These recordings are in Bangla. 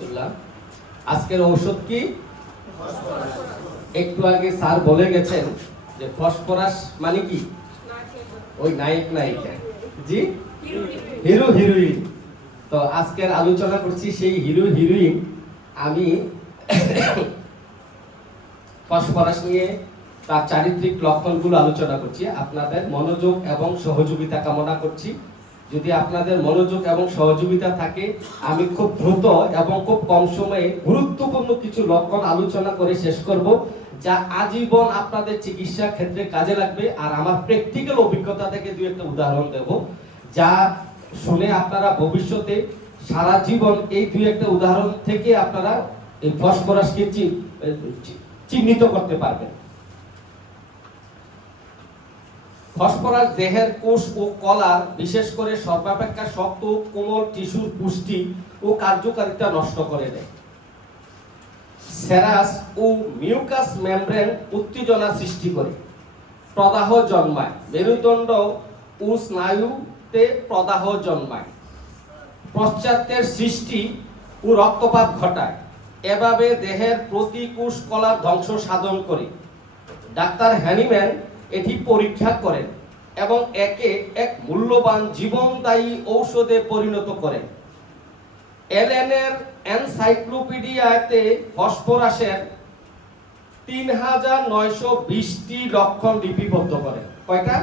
রহমতুল্লাহ। আজকের ঔষধ কি? একটু আগে স্যার বলে গেছেন যে ফসফরাস মানে কি? ওই নায়ক নায়িকা, জি, হিরো হিরোইন। তো আজকের আলোচনা করছি সেই হিরো হিরোইন। আমি ফসফরাস নিয়ে তার চারিত্রিক লক্ষণগুলো আলোচনা করছি। আপনাদের মনোযোগ এবং সহযোগিতা কামনা করছি। যদি আপনাদের মনোযোগ এবং সহযোগিতা থাকে, আমি খুব দ্রুত এবং খুব কম সময়ে গুরুত্বপূর্ণ কিছু লক্ষণ আলোচনা করে শেষ করব, যা আজীবন আপনাদের চিকিৎসা ক্ষেত্রে কাজে লাগবে। আর আমার প্র্যাকটিক্যাল অভিজ্ঞতা থেকে দুই একটা উদাহরণ দেব, যা শুনে আপনারা ভবিষ্যতে সারা জীবন এই দুই একটা উদাহরণ থেকে আপনারা এই ফসফরাসকে চিহ্নিত করতে পারবেন। ফসফরাস দেহের কোষ ও কলার, বিশেষ করে সর্বাপেক্ষা শক্ত কোমল টিস্যুর পুষ্টি ও কার্যকারিতা নষ্ট করে দেয়। সেরাস ও মিউকাস মেমব্রেন উত্তেজনা সৃষ্টি করে, প্রদাহ জন্মায়, মেরুদণ্ড ও স্নায়ুতে প্রদাহ জন্মায়, পশ্চাতের সৃষ্টি ও রক্তপাত ঘটায়। এভাবে দেহের প্রতি কোষ কলার ধ্বংস সাধন করে। ডাক্তার হ্যানিম্যান এটি পরীক্ষা করেন এবং একে এক মূল্যবান জীবনদায়ী ঔষধে পরিণত করেন। এলেনের এনসাইক্লোপিডিয়াতে ফসফরাসের ৩৯২০টি লক্ষণ লিপিবদ্ধ করেন। কয়টা?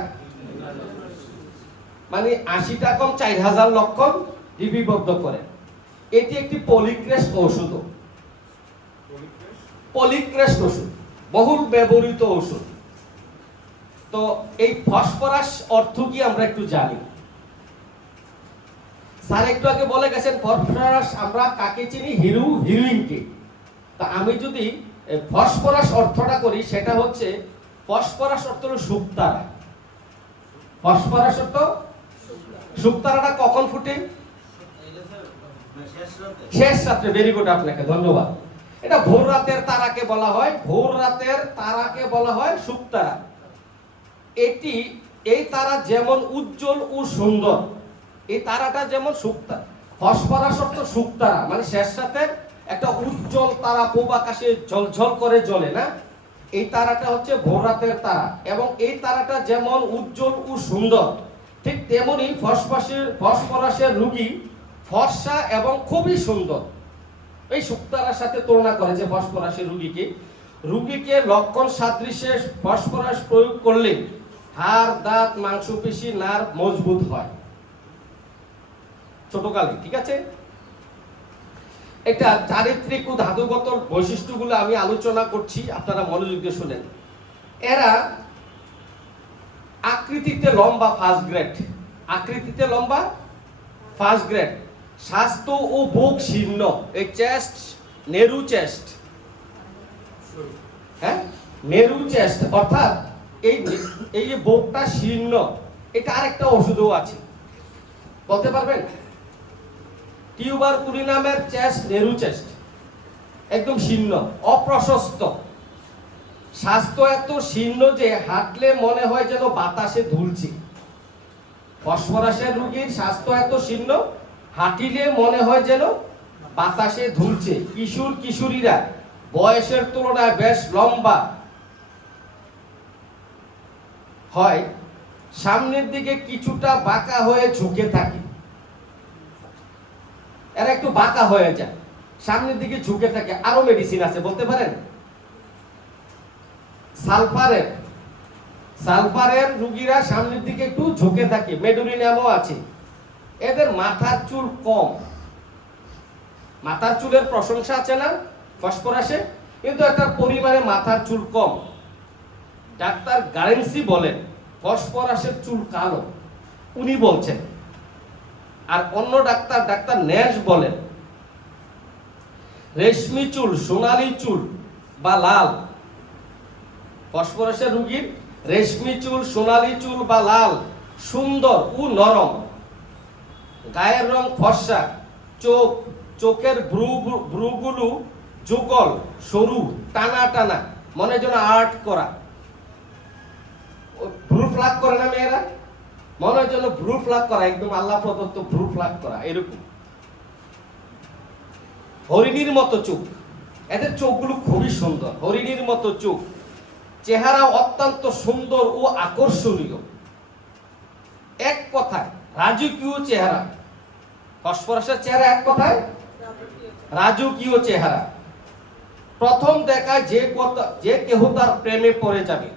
মানে ৮০টা কম ৪০০০ লক্ষণ লিপিবদ্ধ করেন। এটি একটি পলিক্রেস্ট ঔষধ, পলিক্রেস্ট ওষুধ, বহুল ব্যবহৃত ওষুধ। তো এই ফসফরাস অর্থ কি আমরা একটু জানি। স্যার একটু আগে বলে গেছেন ফসফরাস আমরা কাকে চিনি? হিরো হিরোইনকে। তা আমি যদি ফসফরাস অর্থটা করি, সেটা হচ্ছে ফসফরাস অর্থ হলো শুকতারা। ফসফরাস অর্থ শুকতারাটা কখন ফুটে? শেষ রাত্রে। ভেরি গুড, আপনাকে ধন্যবাদ। এটা ভোর রাতের তারাকে বলা হয়, ভোর রাতের তারাকে বলা হয় শুকতারা। এই তারা যেমন উজ্জ্বল ও সুন্দর, এই তারাটা যেমন শুকতারা। ফসফরাস অর্থ শুকতারা, মানে শেষ রাতের একটা উজ্জ্বল তারা, পূব আকাশে ঝলঝল করে জ্বলে না, এই তারাটা হচ্ছে ভোর রাতের তারা। এবং এই তারাটা যেমন উজ্জ্বল ও সুন্দর, ঠিক তেমনি ফসফরাসের রোগী ফর্সা এবং খুবই সুন্দর। এই শুকতারার সাথে তুলনা করে যে ফসফরাসের রোগীকে লক্ষণ সাদৃশ্যে ফসফরাস প্রয়োগ করলে হাড়, দাঁত, মাংসপেশি, নার্ভ মজবুত হয় ছোটকালে। ঠিক আছে, এটা চারিত্রিক ও ধাতুগত বৈশিষ্ট্যগুলো আমি আলোচনা করছি, আপনারা মনোযোগ দিয়ে শুনেন। এরা আকৃতিতে লম্বা, ফার্স্ট গ্রেড, আকৃতিতে লম্বা, ফার্স্ট গ্রেড। স্বাস্থ্য ও বুক শীর্ণ, এই চেস্ট, নেরু চেস্ট, হ্যাঁ নেরু চেস্ট, অর্থাৎ এই যে বুকটা শীর্ণ, এটা আরেকটা ওষুধও আছে, বলতে পারবেন? টিউবারকুলিনামের চেস্ট, নেরু চেস্ট, একদম শীর্ণ, অপ্রশস্ত। স্বাস্থ্য এত শীর্ণ যে হাঁটলে মনে হয় যেন বাতাসে দুলছে। ফসফরাসের রোগীর স্বাস্থ্য এত শীর্ণ, হাঁটিলে মনে হয় যেন বাতাসে দুলছে। কিশোর কিশোরীরা বয়সের তুলনায় বেশ লম্বা হয়, সামনের দিকে কিছুটা বাঁকা হয়ে ঝুঁকে থাকে। এরা একটু বাঁকা হয়ে যায়, সামনের দিকে ঝুঁকে থাকে। আরো মেডিসিন আছে, বলতে পারেন? সালফারের রোগীরা সামনের দিকে একটু ঝুঁকে থাকে। মেডোরিনামও আছে। এদের মাথার চুল কম। মাথার চুলের প্রশংসা আছে না ফসফরাসে, কিন্তু এটার পরিমাণে মাথার চুল কম। ডাক্তার গারেন্সি বলেন ফসফরাসের চুল কালো, উনি বলছেন। আর অন্য ডাক্তার ন্যাশ বলেন রেশমি চুল, সোনালী চুল বা লাল। ফসফরাসের রোগীর রেশমি চুল, সোনালী চুল বা লাল, সুন্দর ও নরম, গায়ের রং ফর্সা, চোখের ভ্রুগুলো যুগল, সরু, টানা টানা, মনে যেন আর্ট করা। ভ্রু ফ্লাগ করে না মেয়েরা, মনে হয় যেন ভ্রু ফ্লাগ করা, একদম আল্লাহ প্রদত্ত ভ্রু ফ্লাগ করা, এরকম। হরিণীর মতো চোখ, এদের চোখগুলো খুবই সুন্দর, হরিণীর মতো চোখ, চেহারা অত্যন্ত সুন্দর ও আকর্ষণীয়, এক কথায় রাজকীয় চেহারা। ফসফরাসের চেহারা এক কথায় রাজকীয় চেহারা। প্রথম দেখায় যে কেহ তার প্রেমে পড়ে যাবে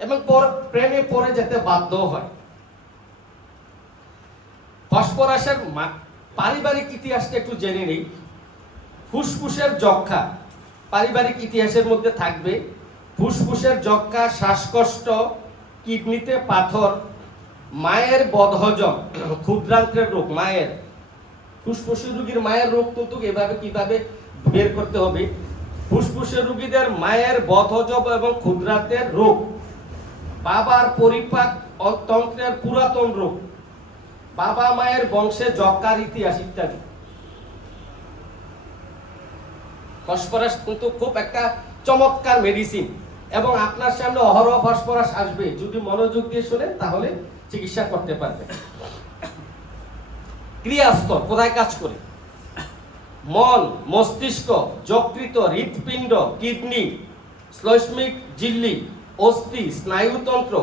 এবং প্রেমে পড়ে যেতে বাধ্য হয়। ফসফরাসের পারিবারিক ইতিহাসটা একটু জেনে নেই। ফুসফুসের যক্ষা পারিবারিক ইতিহাসের মধ্যে থাকবে। ফুসফুসের যক্ষা, শ্বাসকষ্ট, কিডনিতে পাথর, মায়ের বদহজম, ক্ষুদ্রান্ত্রের রোগ, মায়ের ফুসফুসের রোগীর মায়ের রোগ কিন্তু এভাবে কিভাবে বের করতে হবে। ফুসফুসের রোগীদের মায়ের বদহজম এবং ক্ষুদ্রান্ত্রের রোগ, বাবার পরিপাক তন্ত্রের পুরাতন রোগ, বাবা মায়ের বংশে যক্ষার ইতিহাস ইত্যাদি। ফসফরাস কিন্তু খুব একটা চমৎকার মেডিসিন এবং আপনার সামনে অহরহ ফসফরাস আসবে, যদি মনোযোগ দিয়ে শোনেন তাহলে চিকিৎসা করতে পারবেন। ক্রিয়াস্তর কোথায় কাজ করে? মন, মস্তিষ্ক, যকৃত, হৃৎপিণ্ড, কিডনি, শ্লেষ্মিক ঝিল্লি, অস্থি, স্নায়ুতন্ত্র।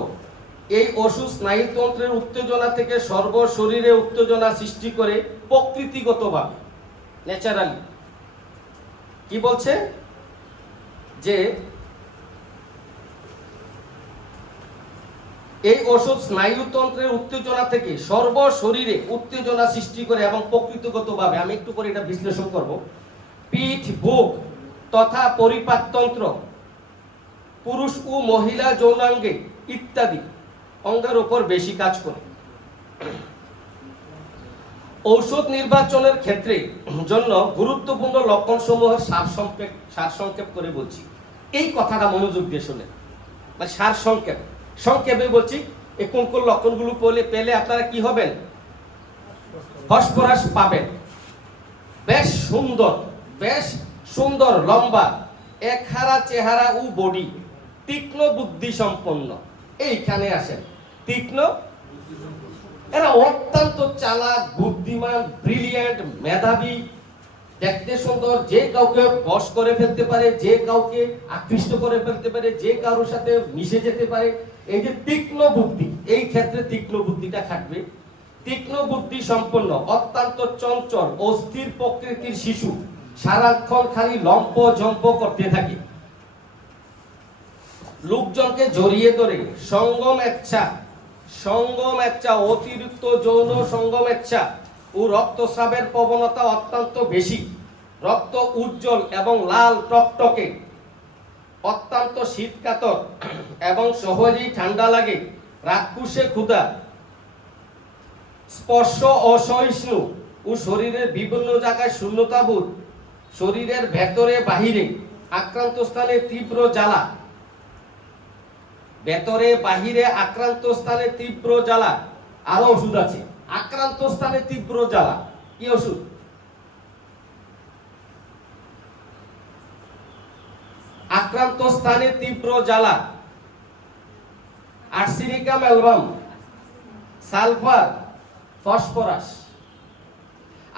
এই ওষুধ স্নায়ুতন্ত্রের উত্তেজনা থেকে সর্ব শরীরে উত্তেজনা সৃষ্টি করে প্রকৃতিগতভাবে, ন্যাচারালি। কি বলছে? যে এই ওষুধ স্নায়ুতন্ত্রের উত্তেজনা থেকে সর্ব শরীরে উত্তেজনা সৃষ্টি করে এবং প্রকৃতিগতভাবে, আমি একটু করে এটা বিশ্লেষণ করব, পিঠ, বুক তথা পরিপাকতন্ত্র, পুরুষ ও মহিলা যৌনাঙ্গে ইত্যাদি অঙ্গের উপর বেশি কাজ করে। ঔষধ নির্বাচনের ক্ষেত্রে জন্য গুরুত্বপূর্ণ লক্ষণসমূহের সারসংক্ষেপ করে বলছি। এই কথাটা মনোযোগ দিয়ে শুনে, মানে সংক্ষেপে বলছি। এই কোন কোন লক্ষণগুলো পেলে আপনারা কি হবেন? ফসফরাস পাবেন। বেশ সুন্দর লম্বা, একহারা চেহারা ও বডি, তীক্ষ্ণ বুদ্ধি সম্পন্ন। এইখানে আসেন, তীক্ষ্ণ, এরা অত্যন্ত চালাক, বুদ্ধিমান, ব্রিলিয়ান্ট, মেধাবী, দেখতে সুন্দর, যে কাউকে বশ করে ফেলতে পারে, যে কাউকে আকৃষ্ট করে ফেলতে পারে, যে কারোর সাথে মিশে যেতে পারে। এই যে তীক্ষ্ণ বুদ্ধি, এই ক্ষেত্রে তীক্ষ্ণ বুদ্ধিটা খাটবে। তীক্ষ্ণ বুদ্ধি সম্পন্ন, অত্যন্ত চঞ্চল, অস্থির প্রকৃতির শিশু, সারাক্ষণ খালি লম্প জম্প করতে থাকে, লোকজনকে জড়িয়ে ধরে, সঙ্গম ইচ্ছা, অতিরিক্ত যৌন সঙ্গম ইচ্ছা ও রক্তস্রাবের প্রবণতা অত্যন্ত বেশি, রক্ত উজ্জ্বল এবং লাল টকটকে, অত্যন্ত শীতকাতর এবং সহজেই ঠান্ডা লাগে, রাক্ষসে ক্ষুধা, স্পর্শ অসহিষ্ণু ও শরীরের বিভিন্ন জায়গায় শূন্যতাবোধ, শরীরের ভেতরে বাহিরে আক্রান্ত স্থানে তীব্র জ্বালা, ভেতরে বাহিরে আক্রান্ত স্থানে তীব্র জ্বালা। আরো ওষুধ আছে আক্রান্ত স্থানে তীব্র জ্বালা। কি ওষুধ? আক্রান্ত স্থানে তীব্র জ্বালা, আর্সেনিকাম অ্যালবাম, সালফার, ফসফরাস।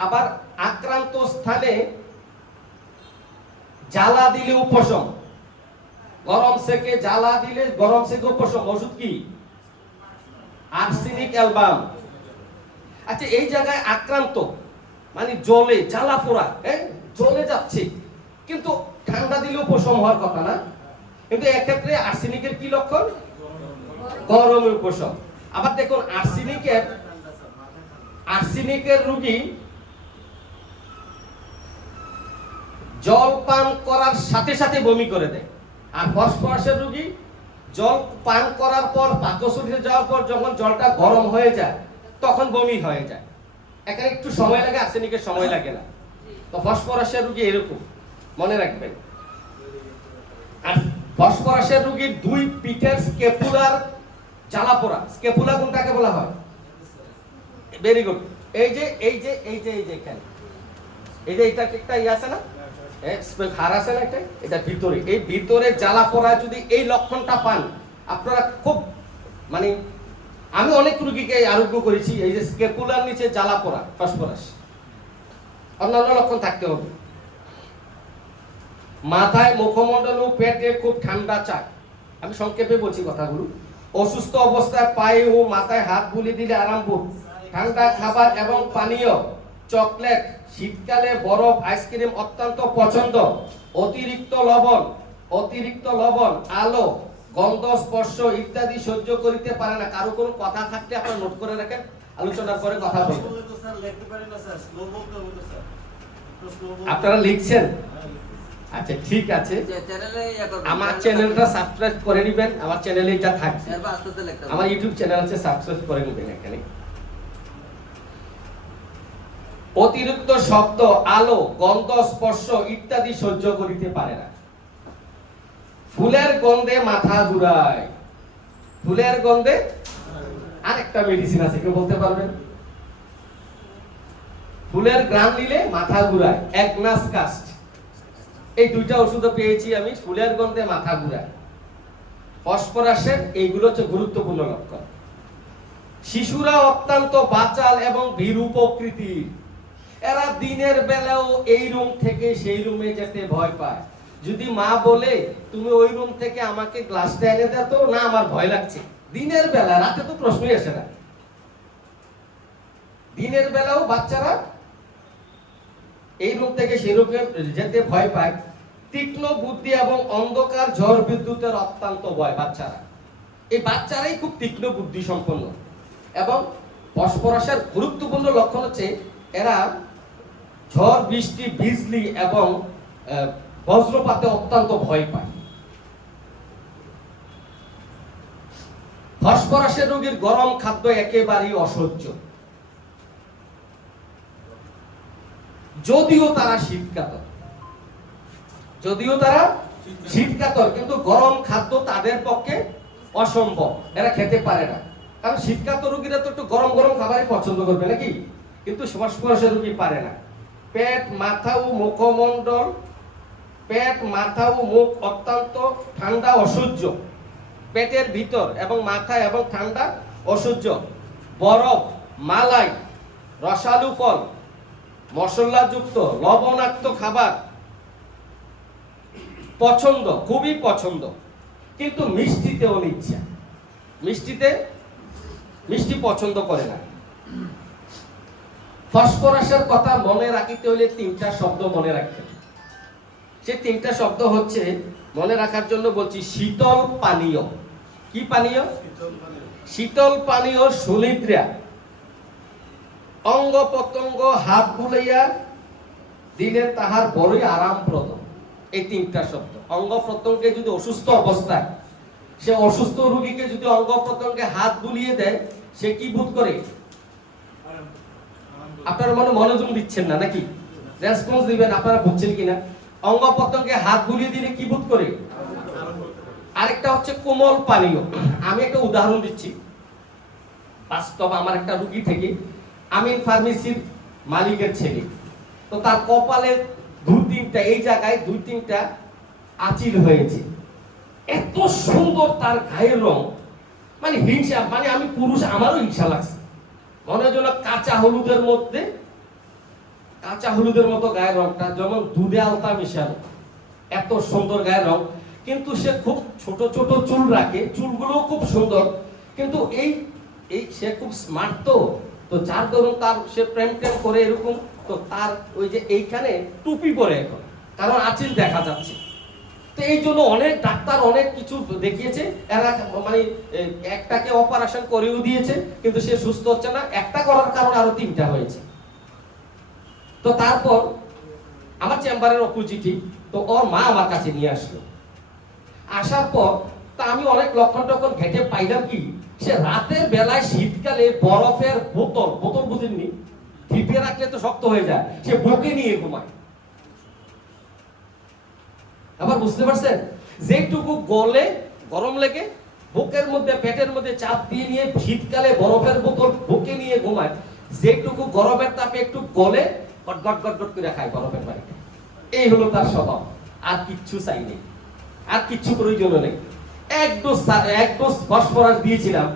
আবার আক্রান্ত স্থানে জ্বালা দিলে উপশম, গরম সেকে জ্বালা দিলে গরম সেকে উপশম। ওষুধ কি? Arsenic album. আচ্ছা, এই জায়গায় আক্রান্ত মানে জ্বলে, জ্বালা পোড়া, জ্বলে যাচ্ছে, কিন্তু ঠান্ডা দিলে উপশম হওয়ার কথা না, কিন্তু এক্ষেত্রে আর্সেনিকের কি লক্ষণ? গরমে উপশম। আবার দেখুন, আর্সেনিকের রোগী জল পান করার সাথে সাথে বমি করে দেয়, আর ফসফরাসের রোগী জল পান করার পর পাকস্থলীতে যাওয়ার পর যখন জলটা গরম হয়ে যায় তখন বমি হয়ে যায়। এখানে একটু সময় লাগে, আর্সেনিকের সময় লাগে না। তো ফসফরাসের রোগী এরকম মনে রাখবেন। আর ফসফরাসের রোগীর দুই পিঠের স্ক্যাপুলার জ্বালা পোড়া। স্ক্যাপুলা কোনটাকে বলা হয়? Very good. এই যে এখানে এই যে এটা একটা আছে না, হাড় আছে না, এটা ভিতরে, এই ভিতরে জ্বালা পোড়া যদি এই লক্ষণটা পান আপনারা, খুব মানে আমি অনেক রোগীকে আরোগ্য করেছি। এই যে স্ক্যাপুলার নিচে জ্বালা পোড়া, ফসফরাস, অন্যান্য লক্ষণ থাকতে হবে। মাথায়, মুখমণ্ডল ও পেটে খুব ঠান্ডা চায়। আমি সংক্ষেপে বলছি কথাগুলো। অসুস্থ অবস্থায় পায়ে ও মাথায় হাত বুলিয়ে দিলে আরাম বোধ। ঠান্ডা খাবার এবং পানীয়, চকলেট, শীতকালে বরফ, আইসক্রিম অত্যন্ত পছন্দ। অতিরিক্ত লবণ, আলো, গন্ধ, স্পর্শ ইত্যাদি সহ্য করিতে পারে না। কারো কোনো কথা থাকলে আপনারা নোট করে রাখেন, আলোচনার পরে কথা বলবেন। আপনারা লিখছেন? আচ্ছা ঠিক আছে, আমার চ্যানেলটা সাবস্ক্রাইব করে নেবেন। আমার চ্যানেলে এটা থাকবে, আমার ইউটিউব চ্যানেল আছে, সাবস্ক্রাইব করে নেবেন। এখানে অতিরিক্ত শব্দ, আলো, গন্ধ, স্পর্শ ইত্যাদি সহ্য করিতে পারে না। ফুলের গন্ধে মাথা ঘুরায়। ফুলের গন্ধে আরেকটা মেডিসিন আছে, কেউ বলতে পারবেন? ফুলের গ্রাম নিলে মাথা ঘুরায়, অ্যাগনাস কাস্ট। এই দুইটা ওষুধ পেয়েছি আমি। ফুলের গন্ধে মাথা ঘুরায়, ফসফরাসের, এইগুলো হচ্ছে গুরুত্বপূর্ণ লক্ষণ। শিশুরা অত্যন্ত বাচাল এবং ভীরু প্রকৃতির। এরা দিনের বেলাও এই রুম থেকে সেই রুমে যেতে ভয় পায়। যদি মা বলে তুমি ওই রুম থেকে আমাকে গ্লাসটা এনে দাও, তো না আমার ভয় লাগছে। দিনের বেলা, রাতে তো প্রশ্নই আসে না। দিনের বেলাও বাচ্চারা এই রুম থেকে সেই রুমে যেতে ভয় পায়। তীক্ষ্ণ বুদ্ধি এবং অন্ধকার, ঝড় বিদ্যুতের অত্যন্ত ভয় বাচ্চারা। এই বাচ্চারাই খুব তীক্ষ্ণ বুদ্ধি সম্পন্ন। এবং ফসফরাসের গুরুত্বপূর্ণ লক্ষণ হচ্ছে এরা ঝড়, বৃষ্টি, বিজলি এবং বজ্রপাতে অত্যন্ত ভয় পায়। ফসফরাসের রোগীর গরম খাদ্য একেবারেই অসহ্য। যদিও তারা শীতকাতর, কিন্তু গরম খাদ্য তাদের পক্ষে অসম্ভব, এরা খেতে পারে না। কারণ শীতকাতর রোগীরা তো একটু গরম গরম খাবারই পছন্দ করবে নাকি, কিন্তু ফসফরাসের রোগী পারে না। পেট, মাথা ও মুখ অত্যন্ত ঠান্ডা, অসহ্য। পেটের ভিতর এবং মাথা এবং ঠান্ডা, অসহ্য। বরফ, মালাই, রসালো ফল, মশলাযুক্ত, লবণাক্ত খাবার পছন্দ, খুবই পছন্দ। কিন্তু মিষ্টিতে অনিচ্ছা, মিষ্টি পছন্দ করে না। ফসফরাসের কথা মনে রাখিতে হলে তিনটা শব্দ মনে রাখবেন। সেই তিনটা শব্দ হচ্ছে, মনে রাখার জন্য বলছি, শীতল পানীয়। কি পানীয়? শীতল পানীয়, সুনিদ্রা, অঙ্গ প্রত্যঙ্গ হাত বুলাইয়া দিলে তাহার বড়ই আরামপ্রদ। এই তিনটা শব্দ। অঙ্গ প্রত্যঙ্গে যদি অসুস্থ অবস্থায়, সে অসুস্থ রোগীকে যদি অঙ্গ প্রত্যঙ্গে হাত বুলিয়ে দেয়, সে কি বোধ করে? আপনারা মনোযোগ দিচ্ছেন না নাকি? রেসপন্স দিবেন, আপনারা বুঝছেন কিনা? অঙ্গ প্রত্যঙ্গে হাত বুলিয়ে দিলে কি বোধ করে? আরেকটা হচ্ছে কোমল পানীয়। আমি একটা উদাহরণ দিচ্ছি বাস্তব, আমার একটা রোগী থেকে। আমিন ফার্মেসির মালিকের ছেলে, তো তার কপালে এই জায়গায় 2-3টা আঁচিল হয়েছে। এত সুন্দর তার গায়ের রং, মানে হিংসা, মানে আমি পুরুষ, আমারও হিংসা লাগছে। মনে হয় কাঁচা হলুদের মতো গায়ের রংটা, যেমন দুধে আলতা মিশানো, এত সুন্দর গায়ের রং। কিন্তু সে খুব ছোট ছোট চুল রাখে, চুলগুলো খুব সুন্দর। কিন্তু সে খুব স্মার্ট, তো যার ধরুন তার সে প্রেম করে এরকম, তো তার ওই যে এইখানে টুপি পরে এখন, কারণ আঁচিল দেখা যাচ্ছে। তো এই জন্য অনেক ডাক্তার অনেক কিছু দেখিয়েছে, এরা মানে একটাকে অপারেশন করেও দিয়েছে, কিন্তু সে সুস্থ হচ্ছে না। একটা করার কারণে আরো 3টা হয়েছে। তো তারপর আমার চেম্বারের অপোজিটই, তো ওর মা আমার কাছে নিয়ে আসলো। আসার পর তা আমি অনেক লক্ষণ টক্ষণ ঘেটে পাইলাম কি, সে রাতের বেলায় শীতকালে বরফের বোতল বুঝেননি, টিপে রাখলে তো শক্ত হয়ে যায়, সে বুকে নিয়ে ঘুমায়। আবার বুঝতে পারছেন, যেটুকু গলে গরম লেগে বুকের মধ্যে, পেটের মধ্যে চাপ দিয়ে নিয়ে শীতকালে বরফের বোতল বুকে নিয়ে ঘুমায়। যেটুকু গরমের তাপে একটু গলে গট গট করে খায় বরফের পানিতে। এই হলো তার স্বভাব। আর কিচ্ছু চাইনি, আর কিচ্ছু প্রয়োজন নেই। এক ডোজ ফসফরাস দিয়েছিলাম,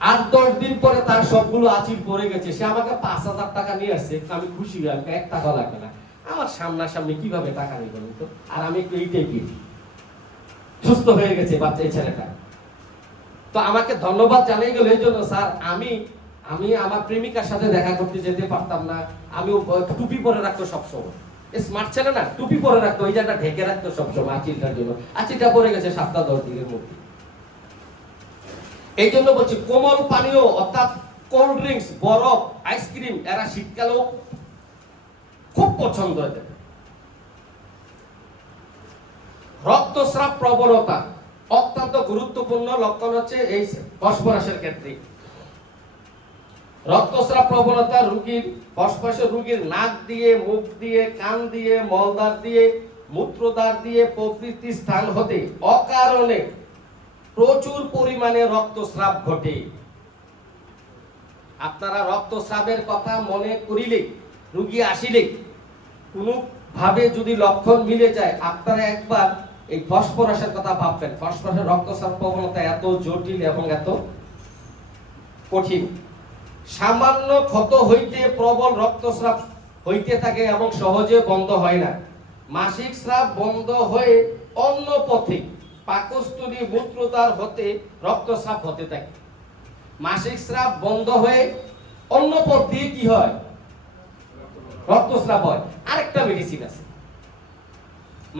8-10 দিন পরে তার সবগুলো আঁচিল পড়ে গেছে, সে আমাকে 5,000 টাকা নিয়ে আসছে, আমি খুশি, আমাকে 1 টাকা লাগবে না। আমার সামনাসামনি কিভাবে টাকা নেই বলুন তো, আর আমি একটু এইটাই কি সুস্থ হয়ে গেছে বাচ্চা এই ছেলেটা। তো আমাকে ধন্যবাদ জানাই গেল এই জন্য, স্যার আমি আমার প্রেমিকার সাথে দেখা করতে যেতে পারতাম না, আমি টুপি পরে রাখতো সবসময়, স্মার্ট ছেলে না, টুপি পরে রাখতো, ওই জায়গাটা ঢেকে রাখতো সবসময় আঁচিলটার জন্য, আঁচিলটা পড়ে গেছে 7-10 দিনের মধ্যে। এই জন্য বলছি কোমল পানীয় অর্থাৎ কোল্ড ড্রিঙ্কস, বরফ, আইসক্রিম এরা শীতকালেও খুব পছন্দ এদের। রক্তস্রাব প্রবণতা অত্যন্ত গুরুত্বপূর্ণ লক্ষণ হচ্ছে এই ফসফরাসের ক্ষেত্রে। রক্তস্রাব প্রবণতা রোগীর ফসফরাসের রোগীর নাক দিয়ে, মুখ দিয়ে, কান দিয়ে, মলদ্বার দিয়ে, মূত্রদ্বার দিয়ে প্রভৃতি স্থান হতে অকারণে প্রচুর পরিমাণে রক্তস্রাব ঘটে। আপনারা রক্তস্রাবের কথা মনে করিলে, রোগী আসিলে কোনো ভাবে যদি লক্ষণ মিলে যায়, আপনারা একবার এই ফসফরাসের কথা ভাববেন। ফসফরাসের রক্তস্রাব প্রবণতা এত জটিল এবং এত কঠিন। সামান্য ক্ষত হইতে প্রবল রক্তস্রাব হইতে থাকে এবং সহজে বন্ধ হয় না। মাসিক স্রাব বন্ধ হয়ে অন্য পথে পাকস্থলী, মূত্রদ্বার হতে রক্তস্রাব হতে থাকে। মাসিক স্রাব বন্ধ হয়ে অন্য পথ দিয়ে কি হয়? রক্তস্রাব হয়। আরেকটা মেডিসিন আছে,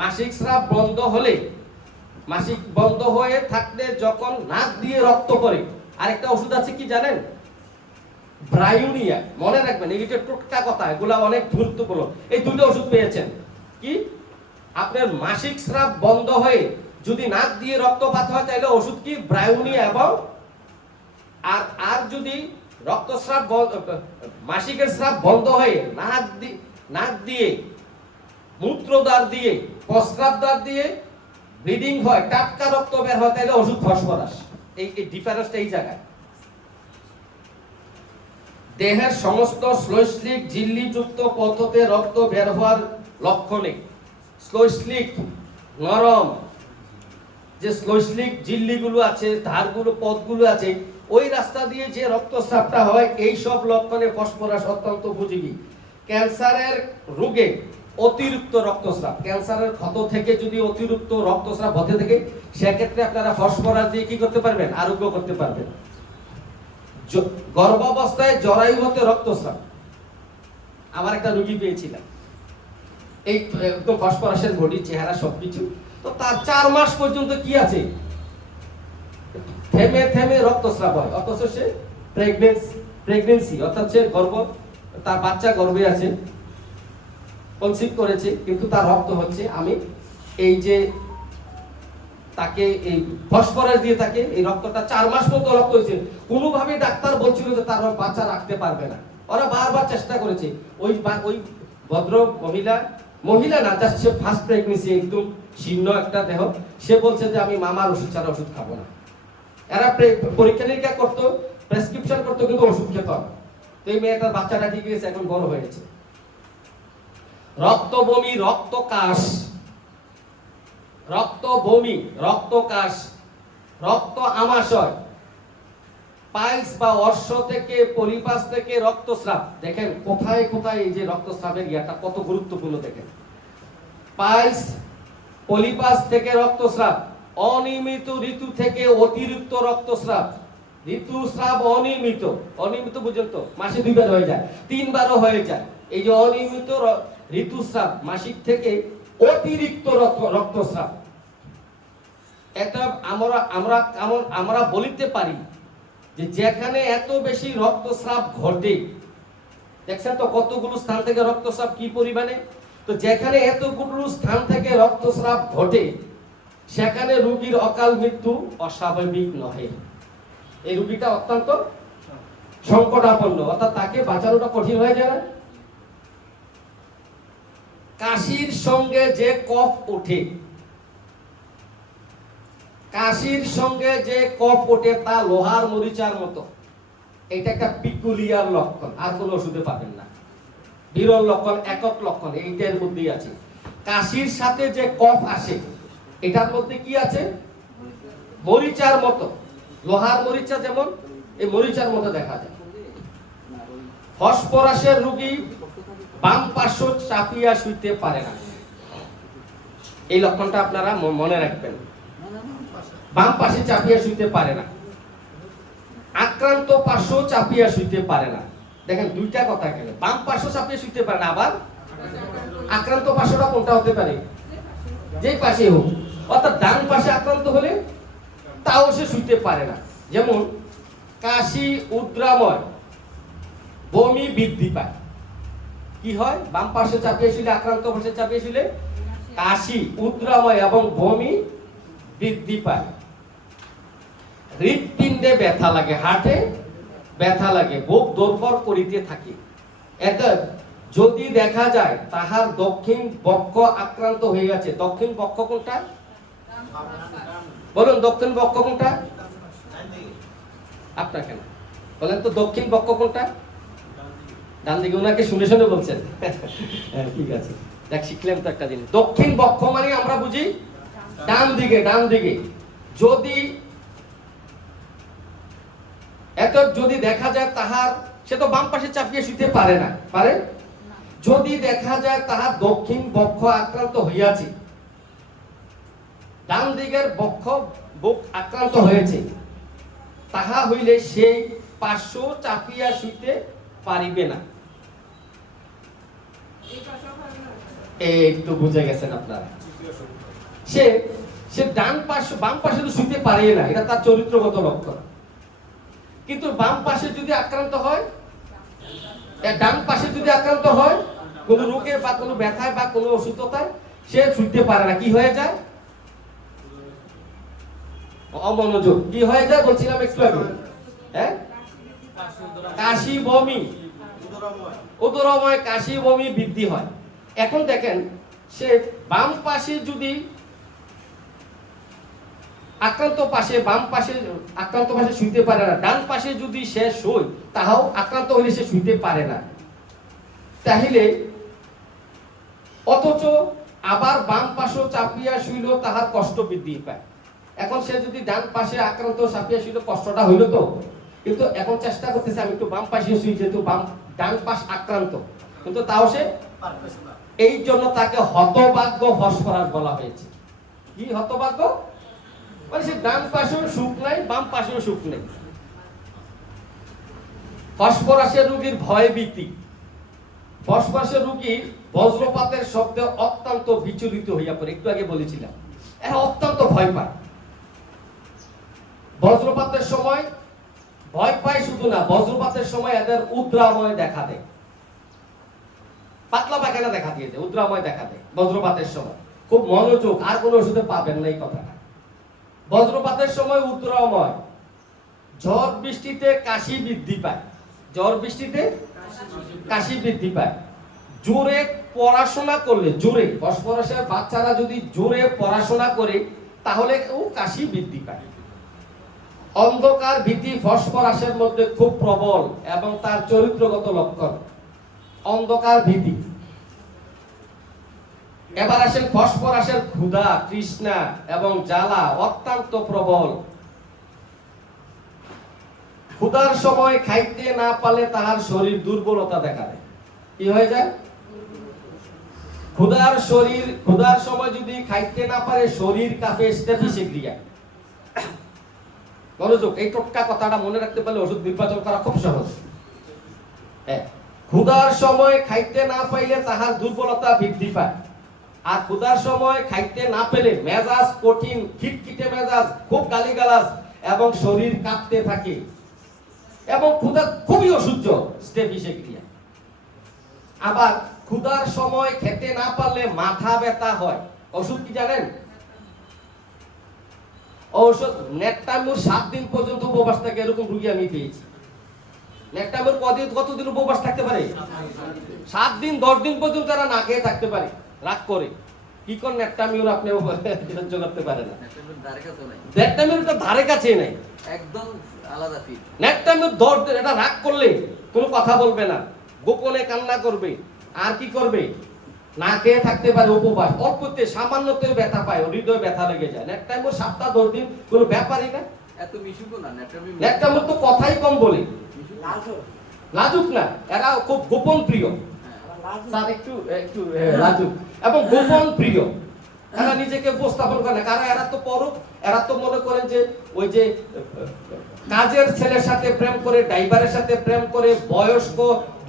মাসিক স্রাব বন্ধ হলে, মাসিক বন্ধ হয়ে থাকলে যখন নাক দিয়ে রক্ত পড়ে, আরেকটা ওষুধ আছে কি জানেন? ব্রায়োনিয়া। মনে রাখবেন, এইটা টোটকা কথা, এগুলা অনেক গুরুত্বপূর্ণ। এই দুটো ওষুধ পেয়েছেন কি? আপনার মাসিক স্রাব বন্ধ হয়ে যদি নাক দিয়ে রক্তপাত হয় তাহলে ওষুধ কি? ব্রায়োনিয়া। এবং আর যদি রক্তস্রাব, মাসিকের স্রাব বন্ধ হয়ে নাক দিয়ে, মূত্রদ্বার দিয়ে, প্রস্রাবদ্বার দিয়ে ব্লিডিং হয়, টাটকা রক্ত বের হয়, তাহলে ওষুধ ফসফরাস। এই ডিফারেন্সটা এই জায়গায়। দেহের সমস্ত শ্লৈষ্লিক ঝিল্লিযুক্ত পথতে রক্ত বের হওয়ার লক্ষণে, শ্লৈষ্লিক নরম যে শ্লৈষ্লিক ঝিল্লিগুলো আছে, ধারগুলো, পথগুলো আছে, ওই রাস্তা দিয়ে যে রক্তস্রাবটা হয়, এই সব লক্ষণে ফসফরাস অত্যন্ত উপযোগী। ক্যান্সারের রোগে অতিরিক্ত রক্তস্রাব, ক্যান্সারের ক্ষত থেকে যদি অতিরিক্ত রক্তস্রাব হতে থাকে, সেক্ষেত্রে আপনারা ফসফরাস দিয়ে কি করতে পারবেন? আরোগ্য করতে পারবেন। গর্ভাবস্থায় জরায়ু হতে রক্তস্রাব, আমার একটা রোগী পেয়েছিলাম, এই একদম ফসফরাসের বডি, চেহারা, সবকিছু। তো তার 4 মাস পর্যন্ত কি আছে? থেমে থেমে রক্তস্রাব হয়, অথচ সে প্রেগনেন্সি অর্থাৎ সে তার বাচ্চা গর্ভে আছে, কনসিভ করেছে, কিন্তু তার রক্ত হচ্ছে। আমি এই যে তাকে এই ফসফরাস দিয়ে তাকে এই রক্তটা 4 মাস মতো রক্ত হয়েছে, কোনোভাবে ডাক্তার বলছিল যে তার বাচ্চা রাখতে পারবে না। ওরা বারবার চেষ্টা করেছে। ওই ভদ্র মহিলা না, জাস্ট সে ফার্স্ট প্রেগনেন্সি, একদম শীর্ণ একটা দেহ। সে বলছে যে আমি মামার ওষুধ ছাড়া ওষুধ খাবো না। এরা পরীক্ষা নিরীক্ষা করতো, প্রেসক্রিপশন করতো, কিন্তু ওষুধ খেত না। তো এই মেয়েটার বাচ্চাটা ঠিক আছে, এখন বড় হয়েছে। রক্ত বমি, রক্ত কাশ, রক্ত বমি, রক্ত কাশ, রক্ত আমাশয়, পাইলস বা অর্শ থেকে, পলিপাস থেকে রক্তস্রাব। দেখেন কোথায় কোথায় এই যে রক্তস্রাবের ইয়াটা কত গুরুত্বপূর্ণ। দেখেন, পাইলস, পলিপাস থেকে রক্তস্রাব, অনিয়মিত ঋতু থেকে অতিরিক্ত রক্তস্রাব। ঋতুস্রাব অনিয়মিত বুঝেন তো, মাসে 2 বার হয়ে যায়, 3 বারও হয়ে যায়। এই যে অনিয়মিত ঋতুস্রাব, মাসিক থেকে অতিরিক্ত রক্তস্রাব, এটা আমরা বলিতে পারি যে যেখানে এত বেশি রক্তস্রাব ঘটে, দেখছেন তো কতগুলো স্থান থেকে রক্তস্রাব কি পরিমাণে। তো যেখানে এতগুলো স্থান থেকে রক্তস্রাব ঘটে, সেখানে রোগীর অকাল মৃত্যু অস্বাভাবিক নহে। এই রোগীটা অত্যন্ত সংকটাপন্ন, অর্থাৎ তাকে বাঁচানোটা কঠিন হয়ে যায় না। কাশির সঙ্গে যে কফ ওঠে, কাশির সঙ্গে যে কফ ওঠে তা লোহার মরিচার মতো। এটা একটা পিকুলিয়ার লক্ষণ, আর কোনো ওষুধে পাবেন না। বিরল লক্ষণ, একক লক্ষণ এইটার মধ্যেই আছে। কাশির সাথে যে কফ আসে, এটার মধ্যে কি আছে? মরিচার মতো। লোহার মরিচা যেমন এই মরিচার মতো দেখা যায়। ফসফরাসের রোগী বাম পার্শ্ব চাপিয়া শুইতে পারে না। এই লক্ষণটা আপনারা মনে রাখবেন, বাম পাশে চাপিয়া শুইতে পারে না। আক্রান্ত পার্শ্ব চাপিয়া শুইতে পারে না। দেখেন দুইটা কথা এখানে, বাম পার্শ্ব চাপিয়ে শুইতে পারে না, আবার আক্রান্ত পার্শ্বটা কোনটা হতে পারে, যেই পাশে হোক, অর্থাৎ ডান পাশে আক্রান্ত হলে তাও সে শুইতে পারে না। যেমন কাশি, উদ্রাময়, বমি বৃদ্ধি পায়। কি হয়? বাম পাশে চাপিয়ে শুলে, আক্রান্ত পাশে চাপিয়ে শুলে কাশি, উদ্রাময় এবং বমি বৃদ্ধি পায়। হৃৎপিণ্ডে ব্যথা লাগে, হার্টে ব্যথা লাগে, বুক দরফর করিতে থাকে। এতে যদি দেখা যায় তাহার দক্ষিণ বক্ষ আক্রান্ত হয়ে গেছে। দক্ষিণ বক্ষ কোনটা বলুন? দক্ষিণ বক্ষ কোনটা আপনার? কেন বলেন তো, দক্ষিণ বক্ষ কোনটা? ডান দিকে। ওনাকে শুনে শুনে বলছেন। হ্যাঁ, ঠিক আছে, দেখ শিখলাম তো একটা জিনিস। দক্ষিণ বক্ষ মানে আমরা বুঝি ডান দিকে। ডান দিকে যদি যদি দেখা যায় তাহার, সে তো বাম পাশে চাপিয়ে শুতে পারে না, পারে? যদি দেখা যায় তাহার দক্ষিণ বক্ষ আক্রান্ত হইয়াছে, ডান দিকের বক্ষ বুক আক্রান্ত হয়েছে, তাহা হইলে সেই পার্শ্ব চাপিয়া শুইতে পারিবে না। একটু বুঝে গেছেন আপনারা? সে ডান পাশে, বাম পাশে তো শুইতে পারে না, এটা তার চরিত্রগত লক্ষণ। কিন্তু বাম পাশে যদি আক্রান্ত হয়, ডান পাশে যদি আক্রান্ত হয় কোনো রোগে বা কোনো ব্যথায় বা কোনো অসুস্থতায়, সে শুইতে পারে না। কি হয়ে যায়? অমনোযোগ। কি হয়ে যায় বলছিলাম একটু আগে? হ্যাঁ, কাশি, বমি, উদরময় কাশি, বমি বৃদ্ধি হয়। এখন দেখেন, সে বাম পাশে যদি আক্রান্ত পাশে, বাম পাশে আক্রান্ত পাশে শুইতে পারে না, ডান পাশে যদি সে শোয়, তাহাও আক্রান্ত হইলে সে শুইতে পারে না। তাহলে অথচ আবার বাম পাশে চাপিয়া শুইল, তাহার কষ্ট বৃদ্ধি পায়। এখন সে যদি ডান পাশে আক্রান্ত চাপিয়া শুইল, কষ্টটা হইল তো, কিন্তু এখন চেষ্টা করতেছে আমি একটু বাম পাশে শুই, যেহেতু ডান পাশ আক্রান্ত, কিন্তু তাও সে, এই জন্য তাকে হতভাগ্য ফসফরাস বলা হয়েছে। কি হতভাগ্য? মানে সে ডান পাশেও সুখ নাই, বাম পাশেও সুখ নেই। ফসফরাসের রোগীর ভয় ভীতি। ফসফরাসের রোগীর বজ্রপাতের শব্দে অত্যন্ত বিচলিত হইয়া পড়ে। একটু আগে বলেছিলাম, এরা অত্যন্ত ভয় পায়। বজ্রপাতের সময় ভয় পায় শুধু না, বজ্রপাতের সময় এদের উদ্রাময় দেখা দেয়, পাতলা পায়খানা দেখা দিয়ে দেয়, উদ্রাময় দেখা দেয় বজ্রপাতের সময়। খুব মনোযোগ, আর কোনো ওষুধে পাবেন না এই কথাটা। বজ্রপাতের সময় উদ্রাময়, ঝড় বৃষ্টিতে কাশি বৃদ্ধি পায়। ঝড় বৃষ্টিতে কাশি বৃদ্ধি পায়। জোরে পড়াশোনা করলে, জোরে, ফসফরাসের বাচ্চারা যদি জোরে পড়াশোনা করে, তাহলে ও কাশি বৃদ্ধি পায়। অন্ধকার ভীতি ফসফরাসের মধ্যে খুব প্রবল এবং তার চরিত্রগত লক্ষণ অন্ধকার ভীতি। এবার আসেন ফসফরাসের ক্ষুধা, তৃষ্ণা এবং জ্বালা অত্যন্ত প্রবল। ক্ষুধার সময় খাইতে না পারলে তাহার শরীর দুর্বলতা দেখা দেয়। কি হয়ে যায়? ক্ষুধার সময় যদি খাইতে না পারে, শরীর কাঁপে, স্টেফিসিক্রিয়া। মনোযোগ, এই টোটকা কথাটা মনে রাখতে পারলে ওষুধ নির্বাচন করা খুব সহজ। ক্ষুধার সময় খাইতে না পাইলে তাহার দুর্বলতা বৃদ্ধি পায়। আর ক্ষুধার সময় খাইতে না পেলে মেজাজ কঠিন, খিটখিটে মেজাজ, খুব গালিগালাজ এবং শরীর কাঁপতে থাকে, এবং ক্ষুধা খুবই অসহ্য, স্টেফিসিক্রিয়া। আবার ক্ষুধার সময় খেতে না পারলে মাথা ব্যথা হয়। ওষুধ কি জানেন? ঔষধ নেকটামুর 7 দিন পর্যন্ত উপবাস থাকে, এরকম রোগী আমি পেয়েছি। নেকটামুর কতদিন উপবাস থাকতে পারে? 7 দিন 10 দিন পর্যন্ত তারা না খেয়ে থাকতে পারে, রাগ করে। কি কোন নেকটামিউর আপনি সহ্য করতে পারে না? নেকটামিউর তো ধারে কাছে নাই, একদম আলাদা ফিট। নেকটামিউর 10 দিন এটা রাগ করলে কোনো কথা বলবে না, গোপনে কান্না করবে, আর কি করবে? না খেয়ে থাকতে পারে, উপবাস। অল্পতে সামান্যতে ব্যথা পায়, হৃদয়ে ব্যথা লেগে যায়। নেকটামিউর 7-10 দিন কোনো ব্যাপারই না, এত মিশুকও না, ন্যাটামি ন্যাক্টামুর তো কথাই কম বলে, লাজুক। লাজুক না, এরা খুব গোপন প্রিয়। আবার লাজুক। স্যার একটু একটু লাজুক এবং গোপন প্রিয়। এরা নিজেকে উপস্থাপন করে না, কারণ এরা তো পরক, এরা তো মনে করেন যে ওই যে কাজের ছেলের সাথে প্রেম করে, ড্রাইভারের সাথে প্রেম করে, বয়স্ক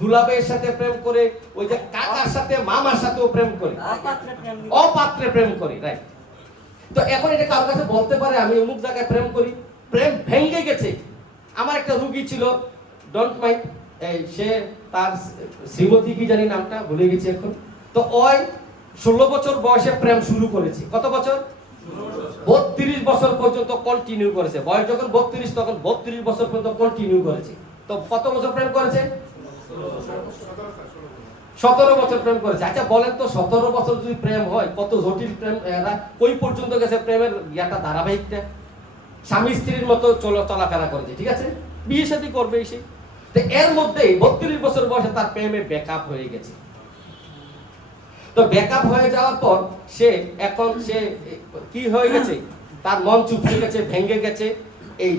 দুলাভাইয়ের সাথে প্রেম করে, ওই যে কাকার সাথে মামার সাথেও প্রেম করে, অপাত্রে প্রেম নিবেদন। অপাত্রে প্রেম করে, রাইট। তো এখন এটা কারোর কাছে বলতে পারে আমি অমুক জায়গায় প্রেম করি, প্রেম ভেঙে গেছে। আমার একটা রুগী ছিল, ডোন্ট মাইন্ড, সে তার শ্রীমতী কি জানি নামটা ভুলে গেছি এখন। তো ওই 16 বছর বয়সে প্রেম শুরু করেছে। কত বছর? 32 বছর পর্যন্ত কন্টিনিউ করেছে। বয়স যখন 32 তখন 32 বছর পর্যন্ত কন্টিনিউ করেছে। তো কত বছর প্রেম করেছে? 17 বছর প্রেম করেছে। আচ্ছা বলেন তো, 17 বছর যদি প্রেম হয়, কত জটিল প্রেম, এরা কই পর্যন্ত গেছে প্রেমের ইয়াটা, ধারাবাহিকটা? স্বামী স্ত্রীর মতো চলাফেরা করেছে, ঠিক আছে, বিয়ে শাদী করবে এসে। তো এর মধ্যে 32 বছর বয়সে তার প্রেমে ব্যাকআপ হয়ে গেছে। তো ব্যাকআপ হয়ে যাওয়ার পর এখন সে কি হয়ে গেছে, তার মন চুপসে গেছে, ভেঙে গেছে। এই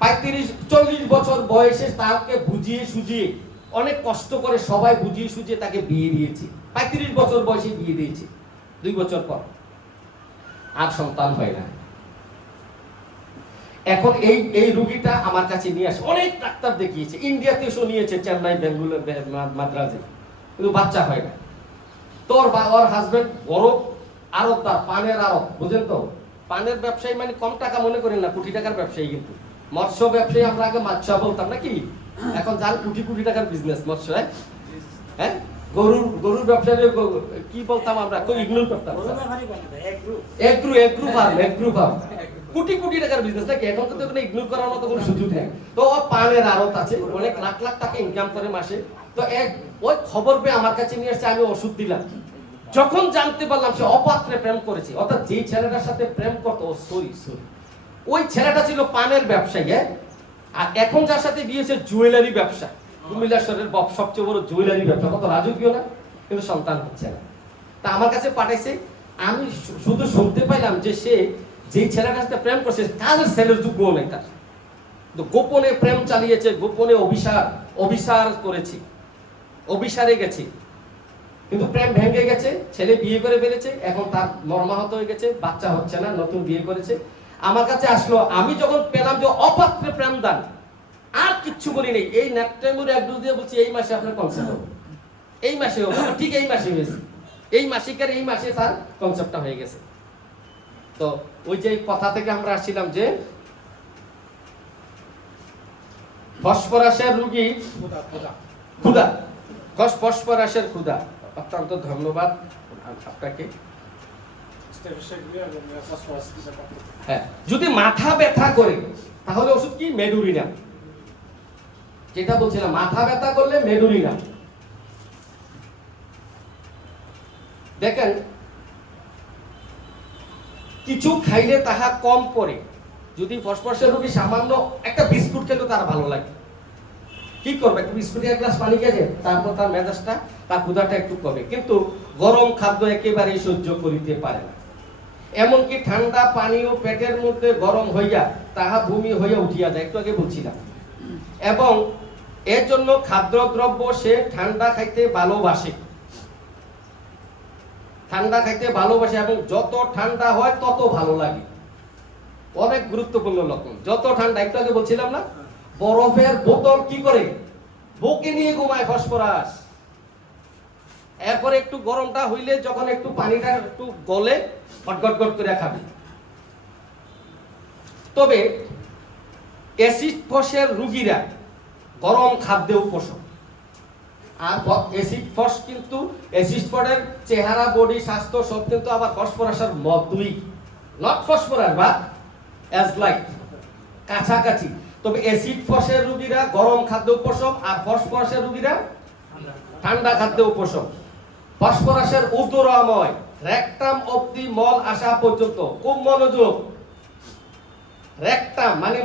35-40 বছর বয়সে তাকে বুঝিয়ে সুঝিয়ে, অনেক কষ্ট করে সবাই বুঝিয়ে সুঝিয়ে তাকে বিয়ে দিয়েছে। 35 বছর বয়সে বিয়ে দিয়েছে। 2 বছর পর আর সন্তান হয় না। এখন এই রোগীটা আমার কাছে নিয়ে আসে, অনেক ডাক্তার দেখিয়েছে, ইন্ডিয়াতে এসে নিয়েছে, চেন্নাই, বেঙ্গালুরু, মাদ্রাজে, কিন্তু বাচ্চা হয় না। তোর ওর হাজবেন্ড বড় আড়তদার, পানের আড়ত, বুঝেন তো? পানের ব্যবসায়ী মানে কম টাকা মনে করেন না, কোটি টাকার ব্যবসায়ী। কিন্তু মৎস্য ব্যবসায়ী আমরা আগে মাছসা বলতাম নাকি, এখন যার কোটি কোটি টাকার বিজনেস মৎস্য। হ্যাঁ, গরুর ব্যবসায়ী কি বলতাম আমরা, কই ইগনোর করতাম। বড় ব্যাপারই বলে না, এক গ্রুপ। এগ্রু ফার্ম কোটি কোটি টাকার বিজনেস নাকি, এখন তো কোনো ইগনোর করার মতো কোনো সুযোগ নেই। তো ও পানের আড়ত আছে, অনেক লাখ লাখ টাকা ইনকাম করে মাসে। তো ওই খবর পেয়ে আমার কাছে নিয়ে আসছে, আমি ওষুধ দিলাম। যখন জানতে পারলাম সে অপাত্রে প্রেম করেছে, অর্থাৎ যেই ছেলেটার সাথে প্রেম করতো, ওই ছেলেটা ছিল পানের ব্যবসায়ী। আর এখন যার সাথে বিয়েছে জুয়েলারি ব্যবসা, কুমিল্লা শহরের সবচেয়ে বড় জুয়েলারি ব্যবসা। কত রাজকীয় না, কিন্তু সন্তান হচ্ছে না। তা আমার কাছে পাঠাইছে, আমি শুধু শুনতে পাইলাম যে সে যেই ছেলেটার সাথে প্রেম করছে, কাজের ছেলের যোগ্য নেই তার, গোপনে প্রেম চালিয়েছে, গোপনে অভিসার করেছে, অভিসারে গেছে, কিন্তু প্রেম ভেঙে গেছে। ছেলে বিয়ে করে ফেলেছে, এখন তার মর্মাহত হয়ে গেছে, বাচ্চা হচ্ছে না, নতুন বিয়ে করেছে। আমার কাছে আসলো, আমি যখন পেলাম যে অপাত্রে প্রেম দান, আর কিচ্ছু বলি নেই, এই ন্যাটটাইমুর এক ডোজ দিয়ে বলছি এই মাসে আপনার কনসেপ্ট হবে, এই মাসে হবে, ঠিক এই মাসে হয়েছে, এই মাসিকের এই মাসে তার কনসেপ্টটা হয়ে গেছে। তো ওই যে কথা থেকে আমরা আসছিলাম যে ফসফরাসের রোগী ক্ষুধা, ফসফরাসের ক্ষুধা। অত্যন্ত ধন্যবাদ আপনাকে। হ্যাঁ, যদি মাথা ব্যথা করে তাহলে ওষুধ কি? মেডুরিনাম। যেটা বলছিলাম, মাথা ব্যথা করলে মেডুরিনাম। দেখেন, কিছু খাইলে তাহা কম পড়ে। যদি ফসফরাসের রোগী সামান্য একটা বিস্কুট খেলে তার ভালো লাগে, কি করবে? একটু বিস্কুট, এক গ্লাস পানি খেয়ে, তারপর তার মেজাজটা, তার ক্ষুধাটা একটু কমে। কিন্তু গরম খাদ্য একেবারেই সহ্য করিতে পারে না। এমনকি ঠান্ডা পানীয় পেটের মধ্যে গরম হইয়া তাহা বমি হইয়া উঠিয়া যায়, একটু আগে বলছিলাম। এবং এর জন্য খাদ্যদ্রব্য সে ঠান্ডা খাইতে ভালোবাসে, ঠান্ডা খাইতে ভালোবাসে, এবং যত ঠান্ডা হয় তত ভালো লাগে। অনেক গুরুত্বপূর্ণ লক্ষণ। যত ঠান্ডা, একটু আগে বলছিলাম না, বরফের বোতল কি করে বুকে নিয়ে ঘুমায় ফসফরাস। এরপরে একটু গরমটা হইলে, যখন একটু পানিটা একটু গলে, গটগট করে খাবে। তবে অ্যাসিড ফসের রোগীরা গরম খাদ্যে উপশম। আর অ্যাসিড ফস কিন্তু অ্যাসিড ফসের চেহারা, বডি, স্বাস্থ্য সব কিন্তু আবার ফসফরাসের মতই, নট ফসফরাস বা অ্যাজ লাইক, কাছাকাছি। তবে অ্যাসিড ফসের রোগীরা গরম খাদ্য উপশম, আর ফসফরাসের রোগীরা ঠান্ডা খাদ্য উপশম। ফসফরাসের উদরাময়, রেকটাম অবধি মল আসা পর্যন্ত, খুব মনোযোগ, রেকটাম মানে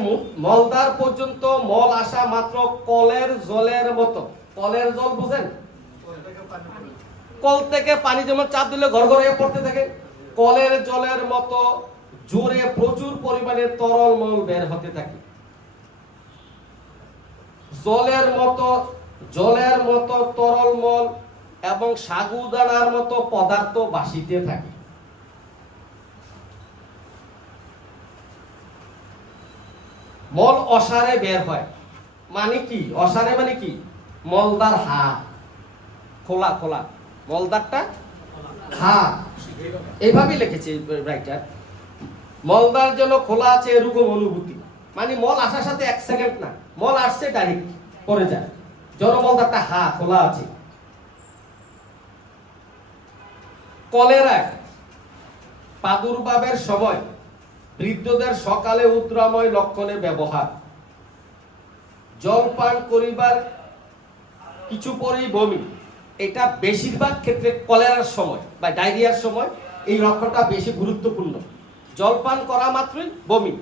মলদার পর্যন্ত মল আসা মাত্র কলের জলের মতো। কলের জল বুঝেন? কল থেকে পানি যেমন চাপ দিলে ঘর ঘর হয়ে পড়তে থাকে, কলের জলের মতো জোরে প্রচুর পরিমাণে তরল মল বের হতে থাকে। জলের মতো তরল মল এবং সাগুদানার মতো পদার্থ বাসিতে থাকে। মল অসারে বের হয়, মানে কি? অসারে মানে কি? মলদার হা খোলা খোলা, মলদারটা হা, এইভাবেই লিখেছে রাইটার। মলদার যেন খোলা আছে এরকম অনুভূতি, মানে মল আসার সাথে 1 সেকেন্ড না, মল আসছে ডাইরেক্ট পড়ে যায়, জনমলদারটা হা খোলা আছে। কলেরা প্রাদুর্ভাবের সময় বৃদ্ধদের সকালে উদ্রাময় লক্ষণে ব্যবহার, জল পান করিবার কিছু পরেই বমি। এটা বেশিরভাগ ক্ষেত্রে কলেরার সময় বা ডায়রিয়ার সময় এই লক্ষণটা বেশি গুরুত্বপূর্ণ। জলপান করা মাত্রই বমি।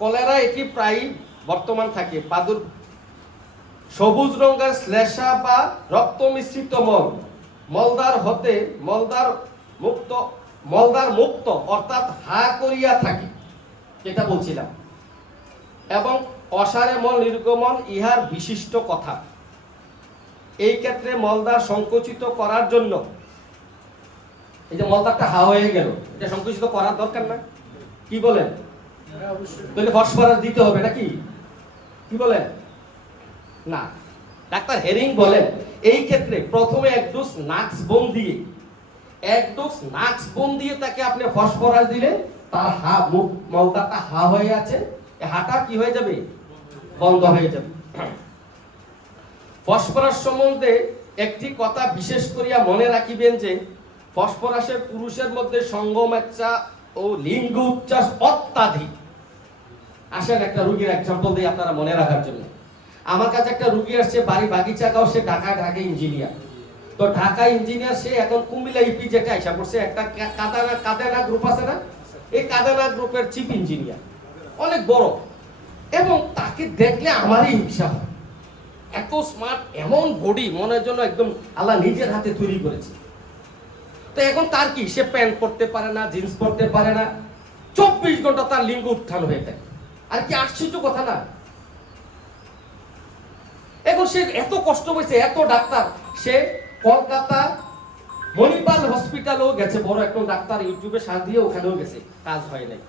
কলেরা এটি প্রায় বর্তমান থাকে। সবুজ রঙের শ্লেষা বা রক্ত মিশ্রিত মল মলদার মুক্ত অর্থাৎ হা করিয়া থাকে, যেটা বলছিলাম, এবং অসারে মল নির্গমন ইহার বিশিষ্ট কথা। এই ক্ষেত্রে মলদার সংকুচিত করার জন্য, এই যে মলদারটা হা হয়ে গেল, এটা সংকুচিত করার দরকার না? কি বলেন? তাহলে ফসফরাস দিতে হবে নাকি? কি বলেন? না, ডাক্তার হেরিং বলেন এই ক্ষেত্রে প্রথমে এক ডোজ নাক্সবোম দিয়ে তাকে আপনি ফসফরাস দিলে তার মলদারটা হা হয়ে আছে, হাটা কি হয়ে যাবে? বন্ধ হয়ে যাবে। ফসফরাস সম্বন্ধে একটি কথা বিশেষ করিয়া মনে রাখিবেন যে ফসফরাসের পুরুষের মধ্যে সঙ্গমেচ্ছা ও লিঙ্গ উচ্ছ্বাস অত্যাধিক। আসেন একটা রোগীর এক্সাম্পল দিই আপনারা মনে রাখার জন্য। আমার কাছে একটা রোগী আসছে, বাড়ি বাগিচাগাঁও, সে ঢাকা ইঞ্জিনিয়ার। তো ঢাকা ইঞ্জিনিয়ার, সে এখন কুমিল্লা ইপি যেটা আইসা পড়ছে, একটা কাদেনা গ্রুপ আছে না, এই কাদেনা গ্রুপের চিফ ইঞ্জিনিয়ার, অনেক বড়, এবং তাকে দেখলে আমারই হিংসা হয়। এত স্মার্ট, এমন বডি, মনের জন্য একদম আল্লাহ নিজের হাতে তৈরি করেছে। তো এখন তার কি, সে প্যান্ট পরতে পারে না, জিন্স পরতে পারে না, 24 ঘন্টা তার লিঙ্গ উত্থান হয়ে থাকে। আর কি আশ্চর্য কথা না? এখন সে এত কষ্ট হয়েছে, এত ডাক্তার, সে কলকাতা মণিপাল হসপিটালেও গেছে, বড় একটা ডাক্তার, ইউটিউবে সার্চ দিয়ে ওখানেও গেছে, কাজ হয় নাই।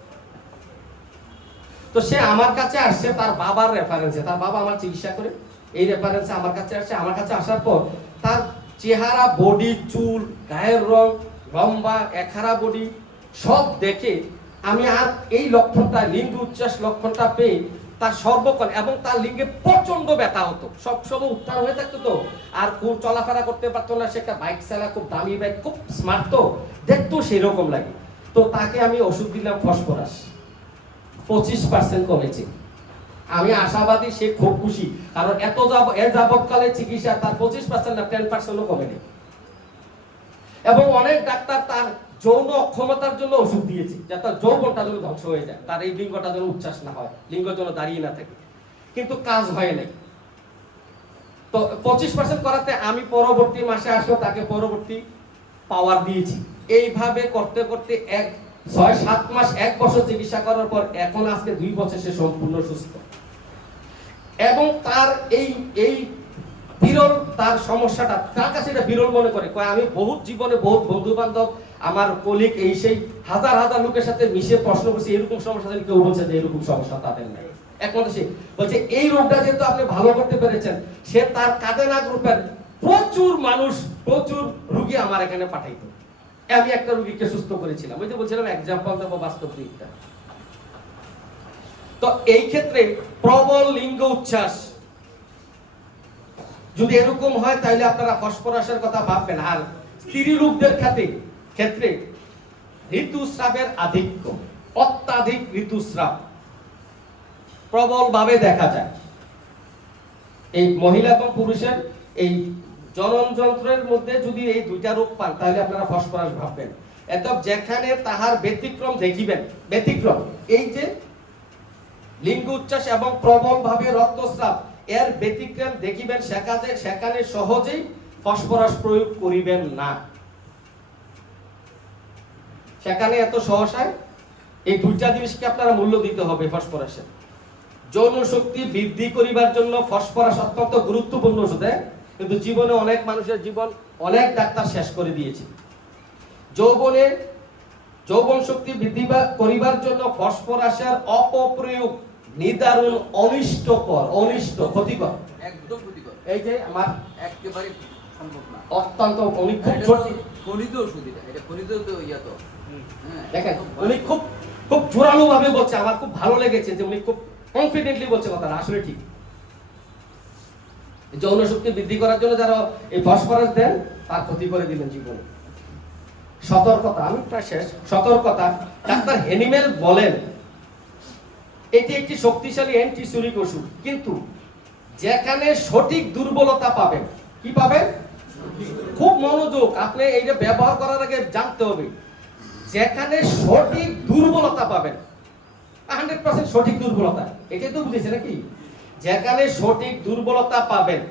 তো সে আমার কাছে আসছে তার বাবার রেফারেন্সে, তার বাবা আমার চিকিৎসা করে, এই রেফারেন্সে আমার কাছে আসছে। আমার কাছে আসার পর তার চেহারা, বডি, চুল, গায়ের রং, লম্বা একহারা বডি সব দেখে আমি আর এই লক্ষণটা, লিঙ্গ উচ্ছ্বাস লক্ষণটা পেয়ে তার সর্বক্ষণ, এবং তার লিঙ্গে প্রচন্ড ব্যথা হতো, সবসময় উত্থান হয়ে থাকতো, তো আর খুব চলাফেরা করতে পারতো না। সে একটা বাইক চালা, খুব দামি বাইক, খুব স্মার্ট, তো দেখতো সেই রকম লাগে। তো তাকে আমি ওষুধ দিলাম ফসফরাস, 25% কমেছে। আমি আশাবাদী, সে খুব খুশি, কারণ যাবৎকালে চিকিৎসা তার 25% না 10%ও কমেনি। এবং অনেক ডাক্তার তার যৌন অক্ষমতার জন্য ওষুধ দিয়েছে, যাতে তার যৌবনটা যেন ধ্বংস হয়ে যায়, তার এই লিঙ্গটা যেন উচ্ছ্বাস না হয়, লিঙ্গ যেন দাঁড়িয়ে না থাকে, কিন্তু কাজ হয় নাই। তো 25% করাতে আমি পরবর্তী মাসে আসলে তাকে পরবর্তী পাওয়ার দিয়েছি। এইভাবে করতে করতে 6-7 মাস, 1 বছর চিকিৎসা করার পর এখন আজকে 2 বছর সে সম্পূর্ণ সুস্থ। এবং তার এই বিরল, তার সমস্যাটা তার কাছে এটা বিরল মনে করে। আমি বহুত জীবনে বহুত বন্ধু বান্ধব, আমার কলিগ, এই সেই হাজার হাজার লোকের সাথে মিশে প্রশ্ন করছি, এরকম সমস্যা কেউ বলছে যে এরকম সমস্যা তাদের নাই। একমাত্র সে বলছে এই রোগটা যেহেতু আপনি ভালো করতে পেরেছেন, সে তার কাদেনা গ্রুপের প্রচুর মানুষ, প্রচুর রোগী আমার এখানে পাঠাইতো। আমি একটা রোগীকে সুস্থ করেছিলাম, ওই যে বলছিলাম এক্সাম্পল দেবো, বাস্তব দিকটা। তো এই ক্ষেত্রে প্রবল লিঙ্গ উচ্ছ্বাস যদি এরকম হয়, তাহলে আপনারা ফসফরাসের কথা ভাববেন। আর স্ত্রী লোকদের ক্ষেত্রে ঋতুস্রাবের আধিক্য, অত্যাধিক ঋতুস্রাব প্রবল ভাবে দেখা যায়। এই মহিলা এবং পুরুষের এই জনন যন্ত্রের মধ্যে যদি এই 2টা রোগ পান, তাহলে আপনারা ফসফরাস ভাববেন। এত যেখানে তাহার ব্যতিক্রম দেখিবেন, ব্যতিক্রম এই যে লিঙ্গ উচ্ছ্বাস এবং প্রবল ভাবে রক্তস্রাব, এর ব্যতিক্রম দেখিবেন, সেখানে সহজেই ফসফরাস প্রয়োগ করিবেন না। সেখানে এত সহসায় এই দুইটা জিনিসকে আপনারা মূল্য দিতে হবে ফসফরাসের। যৌন শক্তি বৃদ্ধি করিবার জন্য ফসফরাস অত্যন্ত গুরুত্বপূর্ণ ওষুধ, কিন্তু জীবনে অনেক মানুষের জীবন অনেক ডাক্তার শেষ করে দিয়েছে। যৌবন শক্তি বৃদ্ধি করিবার জন্য ফসফরাসের অপপ্রয়োগ নিদারুণ ক্ষতিকর, একদম ক্ষতিকর। এই যে আমার একেবারে সম্ভব না। অত্যন্ত উনি খুব এটা ছোট, তো খনিজ ওষুধ, এটা খনিজ তো ইয়া তো। হ্যাঁ, দেখেন একদম উনি খুব খুব জোরালো ভাবে বলছে, আমার খুব ভালো লেগেছে যে উনি খুব কনফিডেন্টলি বলছে কথাটা, আসলে ঠিক। যৌন শক্তি বৃদ্ধি করার জন্য যারা এই ফসফরাস দেন তার ক্ষতি করে দিলেন জীবনে। সতর্কতা, আমি প্রায় শেষ। সতর্কতা, ডাক্তার হেনিমেল বলেন এটি একটি শক্তিশালী অ্যান্টিসুরিক ওষুধ, কিন্তু যেখানে সঠিক দুর্বলতা পাবেন, কি পাবেন? খুব মনোযোগ, আপনি এইটা ব্যবহার করার আগে জানতে হবে, যেখানে সঠিক দুর্বলতা পাবেন, 100% সঠিক দুর্বলতা, এটাই তো বুঝেছে নাকি? যেখানে সঠিক দুর্বলতা পাবেন,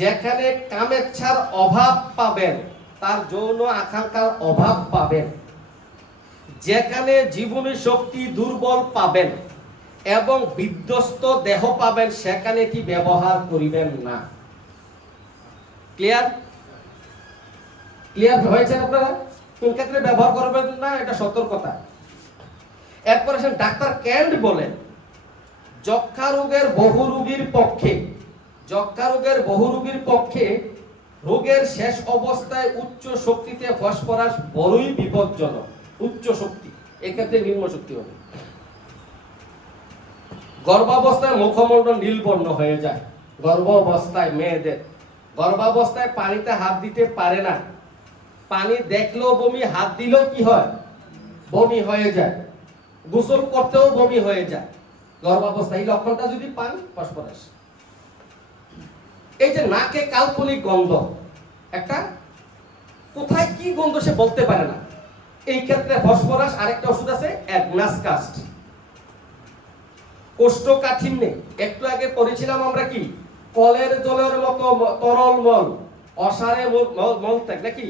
যেখানে কামেচ্ছার অভাব পাবেন, তার যৌন আকাঙ্ক্ষার অভাব পাবেন, যেখানে জীবনী শক্তি দুর্বল পাবেন এবং বিধ্বস্ত দেহ পাবেন, সেখানে এটি ব্যবহার করিবেন না। ক্লিয়ার? ক্লিয়ার হয়েছেন আপনারা? কোন ক্ষেত্রে ব্যবহার করবেন না, এটা সতর্কতা। এরপর আসেন ডাক্তার ক্যান্ট বলেন যক্ষা রোগের বহু রোগীর পক্ষে রোগের শেষ অবস্থায় উচ্চ শক্তিতে ফসফরাস বড়ই বিপজ্জনক। উচ্চ শক্তি, এক্ষেত্রে নিম্ন শক্তি হবে। গর্ভাবস্থায় মুখমণ্ডল নীলবর্ণ হয়ে যায়। গর্ভাবস্থায় মেয়েদের গর্ভাবস্থায় পানিতে হাত দিতে পারে না, পানি দেখলেও বমি, হাত দিলেও কি হয়? বমি হয়ে যায়। গোসল করতেও বমি হয়ে যায় গর্ভাবস্থায়। এই লক্ষণটা যদি পান, ফসফরাস। এই যে নাকে কাল্পনিক গন্ধ, একটা কোথায় কি গন্ধ সে বলতে পারে না, এই ক্ষেত্রে ফসফরাস। আরেকটা ওষুধ আছে অ্যাগনাসকাস্ট। কোষ্ঠকাঠিন্যে একটু আগে পড়েছিলাম আমরা কি, কলের জলের মতো তরল মল, অসারে মলত্যাগ নাকি?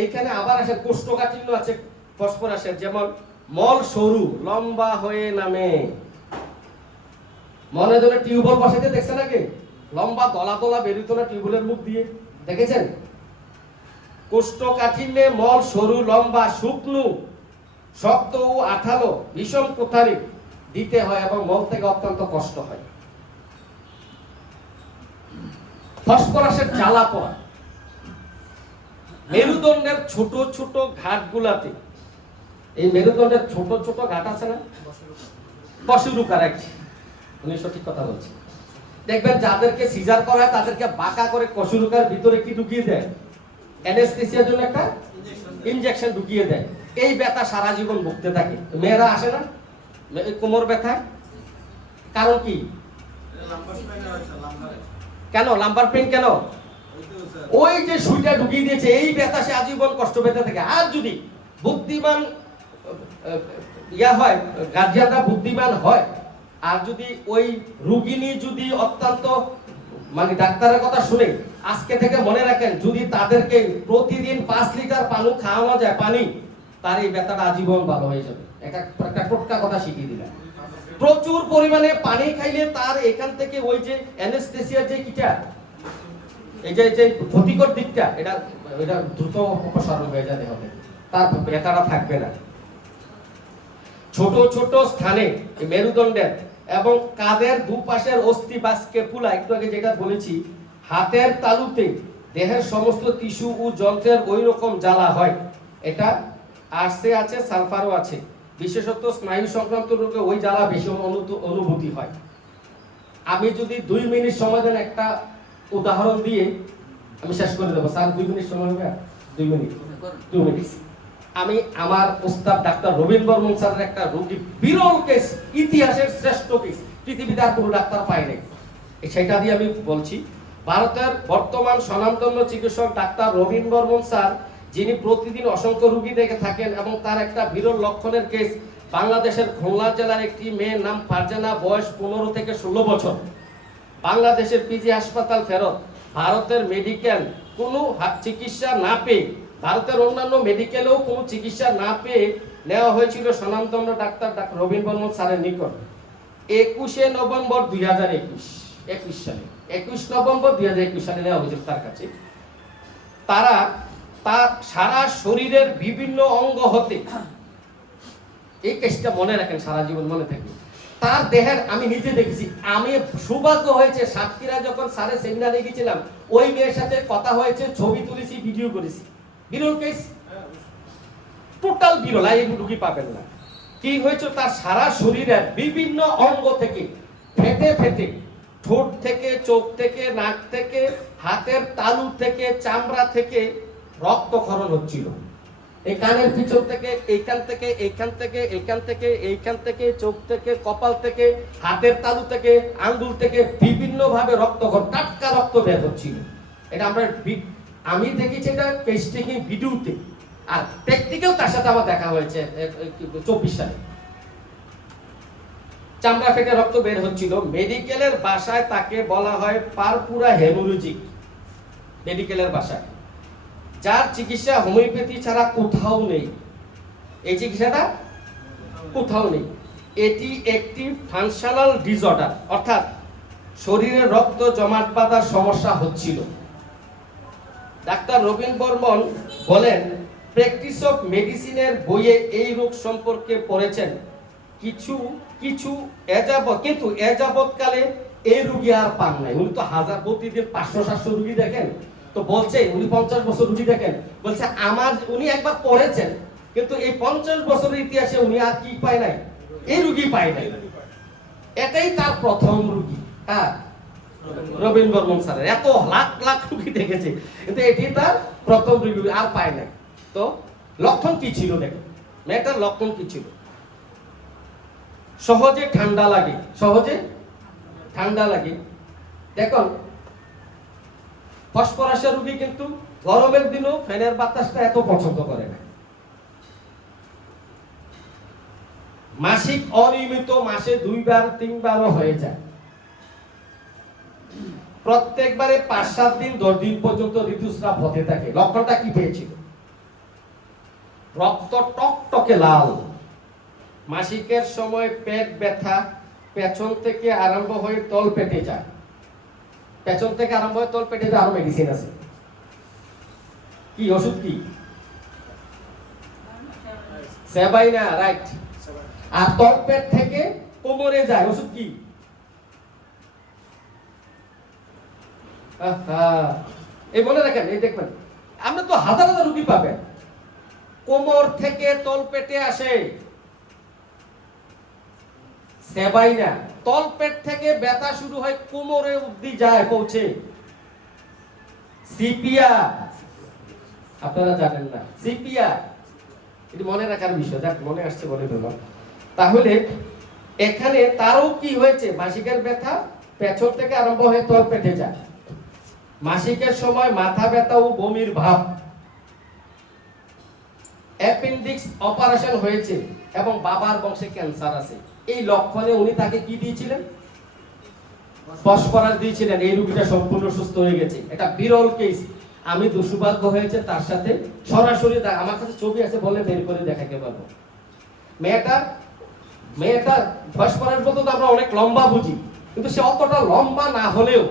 এইখানে আবার আসে কোষ্ঠকাঠিন্য আছে ফসফরাসের, যেমন মল সরু লম্বা হয়ে নামে। মনে ধরে টিউবওয়েল বসাইতে দেখছেন নাকি? লম্বা দলা দলা বেরোতো না টিউবওয়েলের মুখ দিয়ে, দেখেছেন? কোষ্ঠকাঠিন্যে মল সরু লম্বা শুকনো শক্ত ও আঠালো ভীষণ কোথারি দিতে হয় এবং মল থেকে অত্যন্ত কষ্ট হয়। ফসফরাসের জ্বালা পড়া, মেরুদণ্ডের ছোট ছোট ঘাটগুলাতে, এই মেরুদণ্ডের ছোট ছোট ঘাট আছে না, কশুরুকার, উনি সঠিক কথা বলছেন। দেখবেন যাদেরকে সিজার করা হয় তাদেরকে বাঁকা করে কশুরুকার ভিতরে কি ঢুকিয়ে দেয়? অ্যানেস্থেসিয়ার জন্য একটা ইনজেকশন ঢুকিয়ে দেয়। এই ব্যথা সারা জীবন ভুগতে থাকে। মেয়েরা আসে না কোমর ব্যথা, কারণ কি? কেন লাম্বার পেইন? কেন? ওই যে সুইটা ঢুকিয়ে দিয়েছে, এই ব্যথা সে আজীবন কষ্ট পেতে থাকে। আর যদি বুদ্ধিমান হয়, গার্জিয়ানরা বুদ্ধিমান হয়, আর যদি ওই রোগিনী যদি অত্যন্ত মানে ডাক্তারের কথা শুনে, আজকে থেকে মনে রাখেন, যদি তাদেরকে প্রতিদিন 5 লিটার পানি খাওয়ানো যায়, পানি, তার এই ব্যথাটা আজীবন ভালো হয়ে যাবে। একটা টোটকা কথা শিখিয়ে দিলাম। প্রচুর পরিমাণে পানি খাইলে তার এখান থেকে ওই যে অ্যানেস্থেসিয়ার যে কিটা, এই যে ক্ষতিকর দিকটা, এটা দ্রুত অপসারণ হয়ে যাবে, হবে, তার ব্যথাটা থাকবে না। ছোট ছোট স্থানে মেরুদণ্ডের এবং কাঁধের দুপাশের অস্থি বা স্ক্যাপুলা, একটু আগে যেটা বলেছি, হাতের তালুতে দেহের সমস্ত টিস্যু ও যন্ত্রের ওই রকম জ্বালা হয়। এটা আর্সে আছে, সালফারও আছে। বিশেষত স্নায়ু সংক্রান্ত রোগে ওই জ্বালা বেশি অনুভূতি হয়। আমি যদি 2 মিনিট সময় দেন, একটা উদাহরণ দিয়ে আমি শেষ করে দেবো। স্যার 2 মিনিট সময় হবে? 2 মিনিট, 2 মিনিট। আমি আমার উস্তাদ ডাক্তার রবীন বর্মন স্যারের একটা রোগী, বিরল কেস, ইতিহাসের শ্রেষ্ঠ কেস, পৃথিবীতে আর কোনো ডাক্তার পায় নাই, সেটা দিয়ে আমি বলছি। ভারতের বর্তমান স্বনামধন্য চিকিৎসক ডাক্তার রবীন বর্মন স্যার, যিনি প্রতিদিন অসংখ্য রোগী দেখে থাকেন, এবং তার একটা বিরল লক্ষণের কেস, বাংলাদেশের খুলনা জেলার একটি মেয়ের নাম ফারজানা, বয়স 15 থেকে 16 বছর, বাংলাদেশের পিজি হাসপাতাল ফেরত, ভারতের মেডিকেল কোনো চিকিৎসা না পেয়ে ভারতের অন্যান্য মেডিকেলেও কোনো চিকিৎসা না পেয়ে নেওয়া হয়েছিল স্বনামধন্য ডাক্তার রবীন বর্মন স্যারের নিকট 21শে নভেম্বর 2021 সালে 21 নভেম্বর 2021 সালে নেওয়া হয়েছিল তার কাছে। তার সারা শরীরের বিভিন্ন অঙ্গ হতে, এই কেসটা মনে রাখেন, সারা জীবন মনে থাকবে, তার দেহের, আমি নিজে দেখেছি, আমি সৌভাগ্য হয়েছে সাতক্ষীরা যখন স্যারের সেমিনারে গেছিলাম, ওই মেয়ের সাথে কথা হয়েছে, ছবি তুলেছি, ভিডিও করেছি। বিরল কেস, টোটাল বিরল, এই রুগী পাবেন না। কি হয়েছে, তার সারা শরীরের বিভিন্ন অঙ্গ থেকে ফেটে ফেটে, ঠোঁট থেকে, চোখ থেকে, নাক থেকে, হাতের তালু থেকে, চামড়া থেকে রক্তক্ষরণ হচ্ছিল। এই কানের পিছন থেকে, এইখান থেকে, এইখান থেকে, এইখান থেকে, এইখান থেকে, চোখ থেকে, কপাল থেকে, হাতের তালু থেকে, আঙ্গুল থেকে বিভিন্ন ভাবে রক্তক্ষরণ, টাটকা রক্ত বের হচ্ছিল। এটা আমি দেখেছি এটা পেস্টিং ভিডিওতে, আর প্র্যাকটিক্যাল তার সাথে আমার দেখা হয়েছে 24 সালে। চামড়া ফেটে রক্ত বের হচ্ছিল। মেডিকেলের ভাষায় তাকে বলা হয় পারপুরা হেমোরেজিক, মেডিকেলের ভাষায়, যার চিকিৎসা হোমিওপ্যাথি ছাড়া কোথাও নেই। এই চিকিৎসাটা কোথাও নেই। এটি একটি ফাংশনাল ডিসঅর্ডার, অর্থাৎ শরীরে রক্ত জমাট বাঁধার সমস্যা হচ্ছিল। ডাক্তার রবীন বর্মন বলেন, প্র্যাকটিস অফ মেডিসিনের বইয়ে এই রোগ সম্পর্কে পড়েছেন কিছু কিন্তু এযাবৎকালে এই রোগী আর পান নাই। উনি তো প্রতিদিন 500-700 রোগী দেখেন, তো বলছে উনি 50 বছর রোগী দেখেন, বলছে উনি একবার পড়েছেন, কিন্তু এই 50 বছরের ইতিহাসে উনি আর কি পায় নাই, এই রোগী পায় নাই। এটাই তার প্রথম রোগী। হ্যাঁ, রবীন বর্মন স্যারের এত লাখ লাখ রোগী দেখেছে, কিন্তু এটি তার প্রথম রোগী, আর পায় নাই। তো লক্ষণ কি ছিল দেখেন, মেয়েটার লক্ষণ কি ছিল? সহজে ঠান্ডা লাগে। দেখুন, ফসফরাসের রোগী কিন্তু গরমের দিনও ফ্যানের বাতাসটা এত পছন্দ করে না। মাসিক অনিয়মিত, মাসে 2-3বার হয়ে যায়। প্রত্যেকবারে 5-7 দিন 10 দিন পর্যন্ত ঋতুস্রাব হতে থাকে। লক্ষণটা কি পেয়েছিল? রক্ত টকটকে লাল। মাসিকের সময় পেট ব্যথা, পেছন থেকে আরম্ভ হয়ে তল পেটে যায়। আরো মেডিসিন আছে। কি ওষুধ? কি সেবাইনা, রাইট। আর তল পেট থেকে কোমরে যায়, ওষুধ কি? এই মনে রাখেন, এই দেখবেন, আপনি তো হাজার হাজার রোগী পাবেন, কোমর থেকে তল পেটে আসে সেবাইনা। তল পেট থেকে ব্যথা শুরু হয়, কোমরে অবধি যায়, পৌঁছে সিপিয়া। আপনারা জানেন না সিপিয়া, এটি মনে রাখার বিষয়। যাক, মনে আসছে বলে দিলাম। তাহলে এখানে তারও কি হয়েছে? মাসিকের ব্যথা পেছন থেকে আরম্ভ হয়ে তল পেটে যায়। মাসিকের সময় মাথা ব্যথা ও বমির ভাব। অ্যাপেন্ডিক্স অপারেশন হয়েছে এবং বাবার বংশে ক্যান্সার আছে। এই লক্ষণে উনি তাকে কি দিয়েছিলেন? ফসফরাস দিয়েছিলেন। এই রোগীটা সম্পূর্ণ সুস্থ হয়ে গেছে। এটা বিরল কেস। আমি দুর্ভাগ্য হয়েছে তার সাথে সরাসরি, আমার কাছে ছবি আছে, বলে বের করে দেখাতে পারবো। মেয়েটা ফসফরাস বলতে তো আমরা অনেক লম্বা বুঝি, কিন্তু সে অতটা লম্বা না হলেও,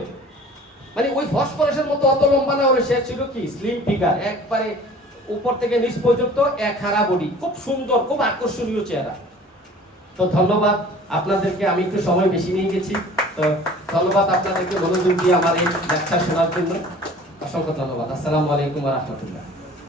মানে ওই ফসফরাসের মতো অত লম্বা না হলে, সে ছিল কি স্লিম ফিগার, একবারে উপর থেকে নিচ পর্যন্ত এক হারা বডি, খুব সুন্দর, খুব আকর্ষণীয় চেহারা। তো ধন্যবাদ আপনাদেরকে, আমি একটু সময় বেশি নিয়ে গেছি, তো ধন্যবাদ আপনাদেরকে মনোযোগ দিয়ে আমার এই লেকচার শোনার জন্য। অসংখ্য ধন্যবাদ। আসসালামু আলাইকুম ওয়া রাহমাতুল্লাহ।